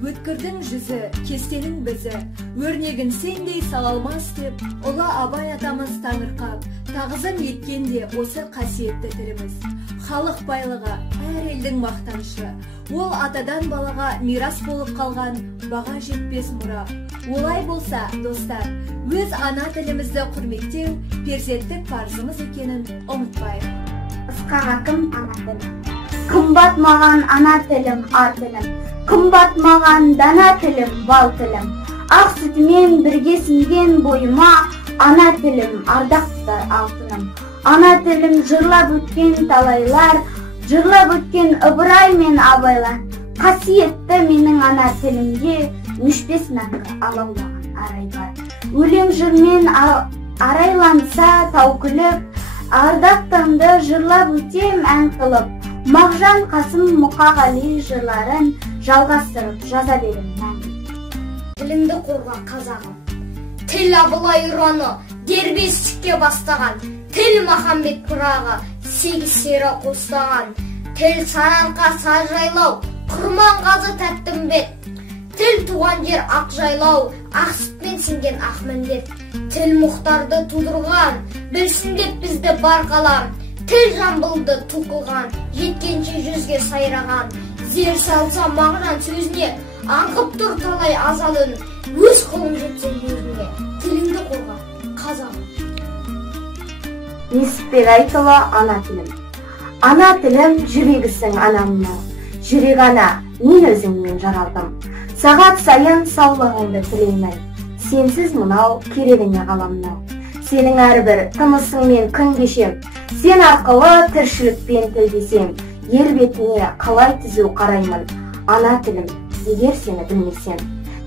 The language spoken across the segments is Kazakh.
Өткірдің жүзі, кестенің бізі, өрнегін сендей салалмас деп, ұлы Абай атамыз таңырқап, тағзым еткенде осы қасиетті тіліміз. Халық байлығы, әр елдің мақтанышы, ол атадан балаға мирас болып қалған баға жетпес мұра. Олай болса, достар, өз ана тілімізді құрметтеу перзенттік парызымыз екенін ұмытпайық. Ысқақ акым ана тілім. Қымбат маған ана тілім, ар тілім. Қымбат маған дана тілім, бал тілім. Ақ сүтімен бірге сіңген бойыма, ана тілім, ардақты алтыным. Ана тілім жырлап өткен талайлар, жырлап өткен Ыбырай мен Абайлар. Қасиетті менің ана тілімге өшпес мәңгі алаулаған арай бар. Өлең жырмен арайланса тау күліп, ардақтымды жырлап өтем ән қылып. Мағжан, Қасым, Мұқағали жырларын жалғастырып жаза берем мәңгі. Тіліңді қорға қазағым. Тіл Абылай ұраны дербестікке бастаған. Тіл Махамбет пырағы сегіз сері қостаған. Тіл Сарыарқа саржайлау, Құрманғазы Тәттімбет. Тіл туған жер ақ жайлау, ақ сүтпен сіңген ақ міндет. Тіл Мұхтарды тудырған, білсін деп бізді бар қалам. Тіл Жамбылды туқылған, жеткенше жүзге сайраған. Зер салса Мағжан сөзіне, аңқып тұр талай азалын. Өз қолым жетсе өзіне, тіліңді қорға қазағым. Несіпбек Айтұлы, ана тілім. Ана тілім жүрегісің анамның. Жүрек ана, мен өзіңмен жаралдым. Сағат сайын саулығыңды тілеймін. Сенсіз мұнау керегіне қаламның. Сенің әрбір тынысыңмен күн кешем. Сен арқылы тіршілікпен тілдесем. Ер бетіне қалай түзу қараймын. Ана тілім, егер сені білмесем.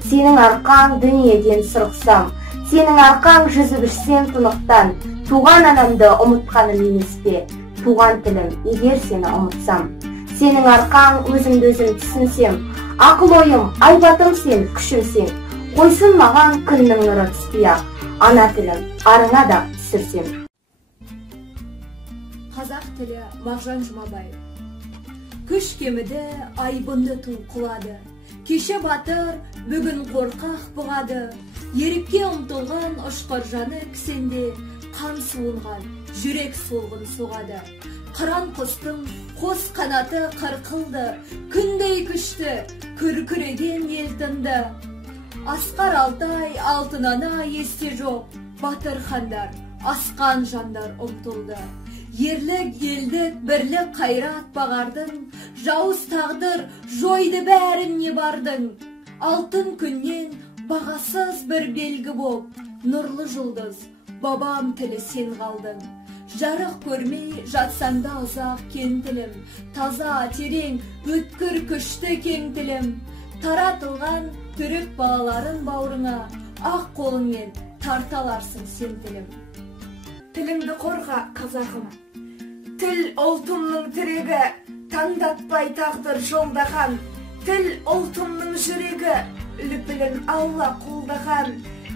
Сенің арқаң дүниеден сырықсам. Сенің арқаң жүзіп ішсем тұнықтан. Туған анамды ұмытқаным емес пе? Туған тілім, егер сені ұмытсам. Сенің арқаң өзімді өзім түсінсем. Ақыл ойым, айбатым сен, күшім сен. Қойсын маған күннің нұры түспей-ақ. Ана тілім, арыңа да түсірсем. Қазақ тілі Мағжан Жұмабаев. Күш кеміді, айбынды тұлқылады. Кеше батыр, бүгін қорқақ бұғады. Ерікке ұмтылған ұшқыр жаны кісенде, қан суынған, жүрек солғын соғады. Қыран құстың қос қанаты қырқылды, күндей күшті, күркіреген ел тынды. Асқар Алтай, алтын ана есте жоқ, батыр хандар, асқан жандар ұмтылды. Ерлік, елдік, бірлік қайрат бағардың, жауыз тағдыр жойды бәрін не бардың. Алтын күннен бағасыз бір белгі боп, нұрлы жұлдыз, бабам тілі сен қалдың. Жарық көрмей жатсаң да ұзақ кен тілім, таза, терең, өткір күшті кең тілім. Таратылған түрік балаларын бауырыңа, ақ қолыңмен тарталарсың сен тілім. Тіліңді қорға қазағым. Тіл ұлтымның тірегі, таңдатпай тағдыр жолдаған. Тіл ұлтымның жүрегі, лүпілін Алла қолдаған.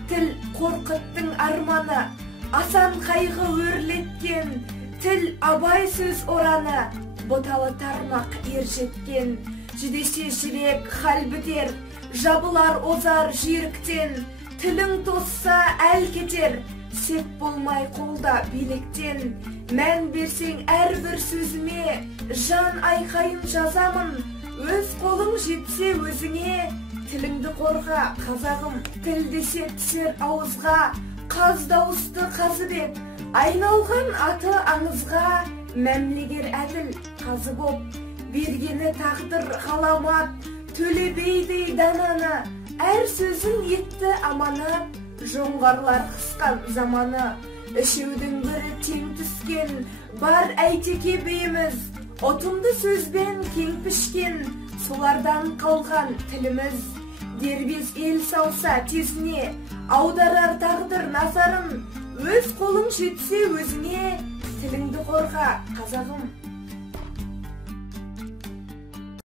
Тіл қорқыттың арманы, асан қайғы өрлеткен. Тіл Абай сөз ораны, бұталы тармақ ер жеткен. Жүдесе жүрек хал бітер, жабылар озар жүйріктен. Тілің тосса әл кетер, сеп болмай қолда биліктен. Мән берсең әрбір сөзіме, жан айқайын жазамын. Өз қолың жетсе өзіңе, тіліңді қорға қазағым. Тіл десе түсер ауызға, қаз дауысты қазыбек. Айналған аты аңызға, мәмлегер әділ қазы боп. Бергені тағдыр ғаламат, төлебейдей дананы. Әр сөзін етті аманат, жоңғарлар қысқан заманы. Үшеудің бірі тең түскен, бар әйтеке бейіміз. Отымды сөзбен кең пішкен, солардан қалған тіліміз. Дербес ел салса тезіне, аударар тағдыр назарын. Өз қолың жетсе өзіңе, тіліңді қорға қазағым.